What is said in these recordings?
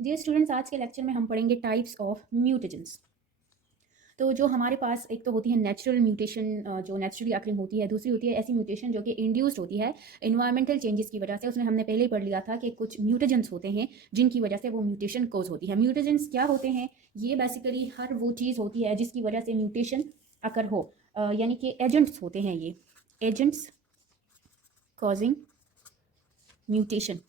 Dear students, आज के lecture में हम पढ़ेंगे टाइप्स ऑफ म्यूटेजेंस। तो जो हमारे पास एक तो होती है नेचुरल म्यूटेशन, जो नेचुरली अकरिंग होती है। दूसरी होती है ऐसी म्यूटेशन जो कि इंड्यूस्ड होती है इन्वायरमेंटल चेंजेस की वजह से। उसमें हमने पहले ही पढ़ लिया था कि कुछ म्यूटेजेंस होते हैं जिनकी वजह से वो म्यूटेशन कोज होती है। म्यूटेजेंस क्या होते हैं? ये बेसिकली हर वो चीज़ होती है जिसकी वजह से म्यूटेशन अकर हो, यानी कि एजेंट्स होते हैं ये एजेंट्स कॉजिंग म्यूटेशन।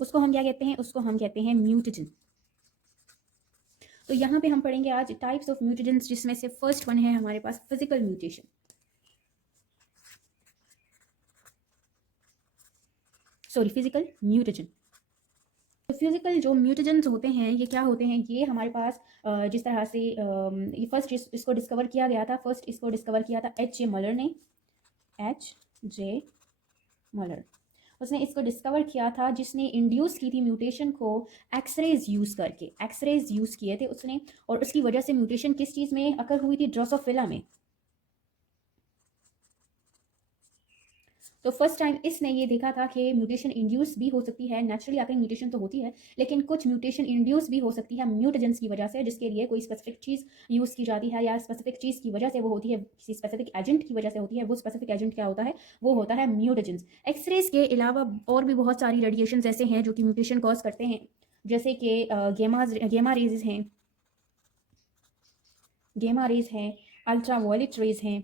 उसको हम क्या कहते हैं? उसको हम कहते हैं म्यूटेजन। तो यहाँ पे हम पढ़ेंगे आज टाइप्स ऑफ म्यूटेजेंस, जिसमें से फर्स्ट वन है हमारे पास physical mutation. Sorry, physical mutagen. तो फिजिकल जो म्यूटेजेंस होते हैं ये क्या होते हैं? ये हमारे पास जिस तरह से ये फर्स्ट इसको डिस्कवर किया गया था। फर्स्ट इसको डिस्कवर किया था एच जे मलर ने। एच जे मलर, उसने इसको डिस्कवर किया था, जिसने इंड्यूस की थी म्यूटेशन को एक्सरेज यूज़ करके। एक्सरेज यूज़ किए थे उसने, और उसकी वजह से म्यूटेशन किस चीज़ में अकर हुई थी? ड्रोसोफिला में। तो फर्स्ट टाइम इसने ये देखा था कि म्यूटेशन इंड्यूस भी हो सकती है। नेचुरली आकर म्यूटेशन तो होती है, लेकिन कुछ म्यूटेशन इंड्यूस भी हो सकती है म्यूटेजेंस की वजह से, जिसके लिए कोई स्पेसिफिक चीज़ यूज़ की जाती है या स्पेसिफिक चीज़ की वजह से वो होती है, किसी स्पेसिफिक एजेंट की वजह से होती है। वो स्पेसिफिक एजेंट क्या होता है? वो होता है म्यूटेजेंस। एक्सरेज के अलावा और भी बहुत सारी रेडिएशन ऐसे हैं जो कि म्यूटेशन कॉज करते हैं, जैसे कि गेमा रेज हैं, गेमा रेज हैं, अल्ट्रा वायलेट रेज हैं।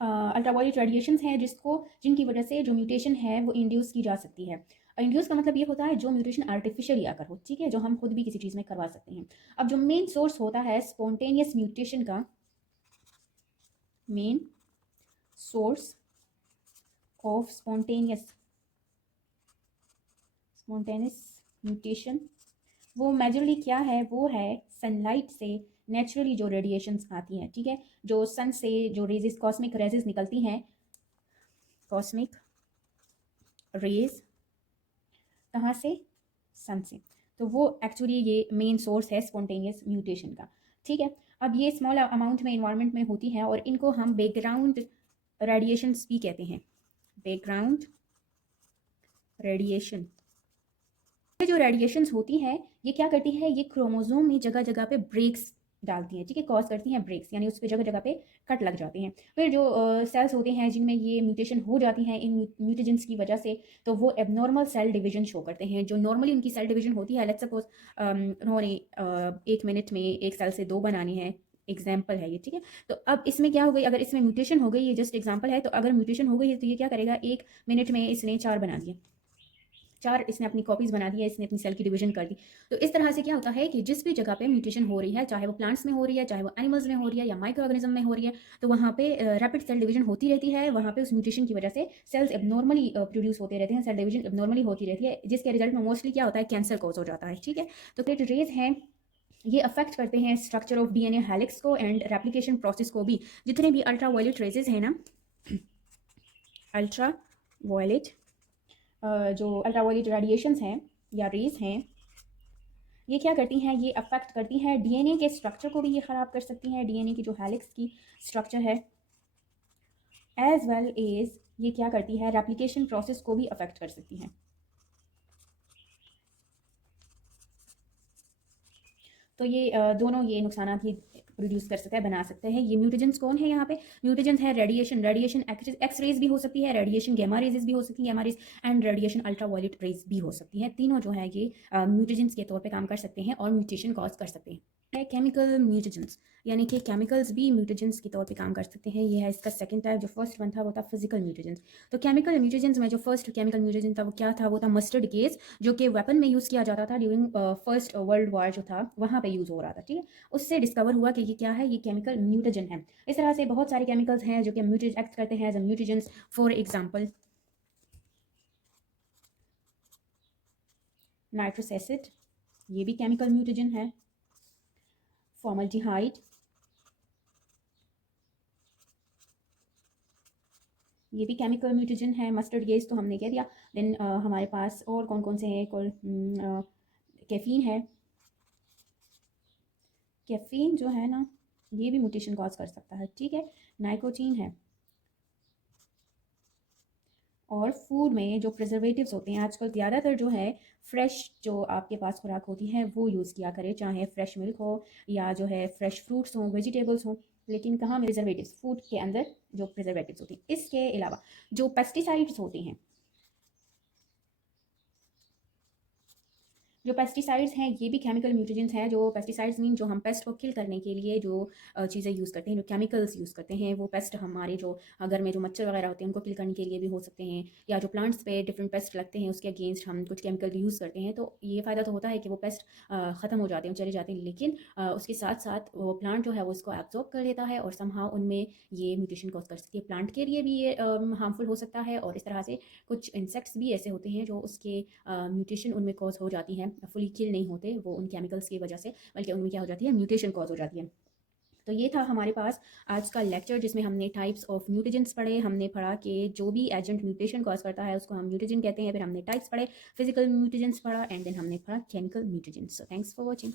अल्ट्रावायलेट रेडिएशंस हैं जिनकी वजह से जो म्यूटेशन है वो इंड्यूस की जा सकती है। इंड्यूस का मतलब ये होता है जो म्यूटेशन आर्टिफिशियली आकर हो, ठीक है, जो हम खुद भी किसी चीज़ में करवा सकते हैं। अब जो मेन सोर्स होता है स्पॉन्टेनियस म्यूटेशन का, main source of spontaneous mutation, वो मेजरली क्या है? वो है सनलाइट से नेचुरली जो रेडिएशंस आती हैं, ठीक है, जो सन से जो रेजेस, कॉस्मिक रेजेस निकलती हैं, कॉस्मिक रेज कहाँ से? सन से। तो वो एक्चुअली ये मेन सोर्स है स्पॉन्टेनियस म्यूटेशन का, ठीक है। अब ये स्मॉल अमाउंट में इन्वायरमेंट में होती हैं, और इनको हम बैकग्राउंड रेडिएशंस भी कहते हैं। Background radiation. ये जो रेडिएशंस होती हैं ये क्या करती है? ये क्रोमोसोम में जगह जगह पे ब्रेक्स डालती हैं, ठीक है, कॉज करती हैं ब्रेक्स, यानी उस पर जगह जगह पे कट लग जाते हैं। फिर जो सेल्स होते हैं जिनमें ये म्यूटेशन हो जाती हैं इन म्यूटेजेंस की वजह से, तो वो एबनॉर्मल सेल डिवीजन शो करते हैं। जो नॉर्मली उनकी सेल डिवीजन होती है, लेट्स सपोज उन्होंने 1 मिनट में एक सेल से 2 बनानी है, एग्जाम्पल है ये, ठीक है। तो अब इसमें क्या हो गई? अगर इसमें म्यूटेशन हो गई, ये जस्ट एग्जाम्पल है, तो अगर म्यूटेशन हो गई है तो ये क्या करेगा? 1 मिनट में इसने 4 बना दिए, 4 इसने अपनी कॉपीज़ बना दी है, इसने अपनी सेल की डिवीजन कर दी। तो इस तरह से क्या होता है कि जिस भी जगह पे म्यूटेशन हो रही है, चाहे वो प्लांट्स में हो रही है, चाहे वो एनिमल्स में हो रही है, या माइक्रो ऑर्गेनिज्म में हो रही है, तो वहाँ पे रैपिड सेल डिवीजन होती रहती है। वहाँ पे उस म्यूटेशन की वजह से सेल्स एबनॉर्मली प्रोड्यूस होते रहते हैं, सेल डिवीजन एबनॉर्मली होती रहती है, जिसके रिजल्ट में मोस्टली क्या होता है? कैंसर कॉज हो जाता है, ठीक है। तो ग्रेट रेज हैं, ये अफेक्ट करते हैं स्ट्रक्चर ऑफ डीएनए हेलिक्स को एंड रेप्लिकेशन प्रोसेस को भी। जितने भी अल्ट्रा वायलेट रेजेज हैं ना, अल्ट्रा वायलेट जो अल्ट्रावायलेट रेडिएशंस हैं या रेज हैं, ये क्या करती हैं? ये अफेक्ट करती हैं डीएनए के स्ट्रक्चर को भी ये ख़राब कर सकती हैं, डीएनए की जो हेलिक्स की स्ट्रक्चर है, एज वेल एज ये क्या करती है? रेप्लिकेशन प्रोसेस को भी अफेक्ट कर सकती हैं। तो ये दोनों ये नुकसान ही प्रोड्यूस कर सकता है, बना सकते हैं। ये म्यूटेजेंस कौन है यहाँ पे? म्यूटेजेंस है रेडिएशन, रेडिएशन एक्स रेज भी हो सकती है, रेडिएशन गेमा रेजेस भी हो सकती है, gamma rays, and radiation ultraviolet rays भी हो सकती है। तीनों जो है ये म्यूटेजेंस के तौर पे काम कर सकते हैं और म्यूटेशन कॉज कर सकते हैं। है केमिकल म्यूटेजेंस, यानी कि केमिकल्स भी म्यूटेजेंस के तौर पे काम कर सकते हैं। ये है इसका सेकंड टाइप। जो फर्स्ट वन था वो था फिजिकल म्यूटेजेंस। तो केमिकल म्यूटेजेंस में जो फर्स्ट केमिकल म्यूटेजेंस था वो क्या था? वो था मस्टर्ड गैस, जो कि वेपन में यूज़ किया जाता था ड्यूरिंग फर्स्ट वर्ल्ड वॉर जो था, वहाँ पे यूज़ हो रहा था, ठीक है। उससे डिस्कवर हुआ कि ये क्या है? ये केमिकल म्यूटेजन है। इस तरह से बहुत सारे केमिकल्स हैं जो कि म्यूटेज एक्ट करते हैं as a mutagens. For example nitrous acid, ये भी केमिकल म्यूटेजन है। फॉर्मल्डिहाइड, ये भी केमिकल म्यूटेजन है। मस्टर्ड गैस तो हमने कह दिया। देन हमारे पास और कौन कौन से हैं? कैफीन है। कैफीन जो है ना, ये भी म्यूटेशन कॉज कर सकता है, ठीक है। नाइकोटीन है, और फूड में जो प्रिजर्वेटिव्स होते हैं आजकल ज़्यादातर जो है फ्रेश जो आपके पास खुराक होती है वो यूज़ किया करें, चाहे फ्रेश मिल्क हो या जो है फ्रेश फ्रूट्स हों, वेजिटेबल्स हों। लेकिन कहाँ प्रिजर्वेटिव्स फूड के अंदर जो प्रिजर्वेटिव्स होती हैं, इसके अलावा जो पेस्टिसाइड्स होते हैं, जो पेस्टिसाइड्स हैं ये भी केमिकल म्यूटेजेंट्स हैं। जो पेस्टिसाइड्स मीन जो हम पेस्ट को किल करने के लिए जो चीज़ें यूज़ करते हैं, जो केमिकल्स यूज़ करते हैं, वो पेस्ट हमारे जो घर में जो मच्छर वगैरह होते हैं उनको किल करने के लिए भी हो सकते हैं, या जो प्लांट्स पे डिफरेंट पेस्ट लगते हैं उसके अगेंस्ट हम कुछ केमिकल यूज़ करते हैं। तो ये फ़ायदा तो होता है कि वो पेस्ट ख़त्म हो जाते हैं, चले जाते हैं, लेकिन उसके साथ साथ वो प्लांट जो है वो उसको एब्जॉर्ब कर लेता है और समहाउ उनमें ये म्यूटेशन कॉज कर सकती है। प्लांट के लिए भी ये हार्मफुल हो सकता है, और इस तरह से कुछ इंसेक्ट्स भी ऐसे होते हैं जो उसके म्यूटेशन उनमें कॉज हो जाती है, फुली किल नहीं होते वो उन केमिकल्स की वजह से, बल्कि उनमें क्या हो जाती है, म्यूटेशन कॉज हो जाती है। तो ये था हमारे पास आज का लेक्चर जिसमें हमने टाइप्स ऑफ म्यूटेजेंट्स पढ़े। हमने पढ़ा कि जो भी एजेंट म्यूटेशन कॉज करता है उसको हम म्यूटेजेंट कहते हैं। फिर हमने टाइप्स पढ़े, फिजिकल म्यूटेजेंट्स पढ़ा, एंड देन हमने पढ़ा chemical mutagens. So thanks for watching.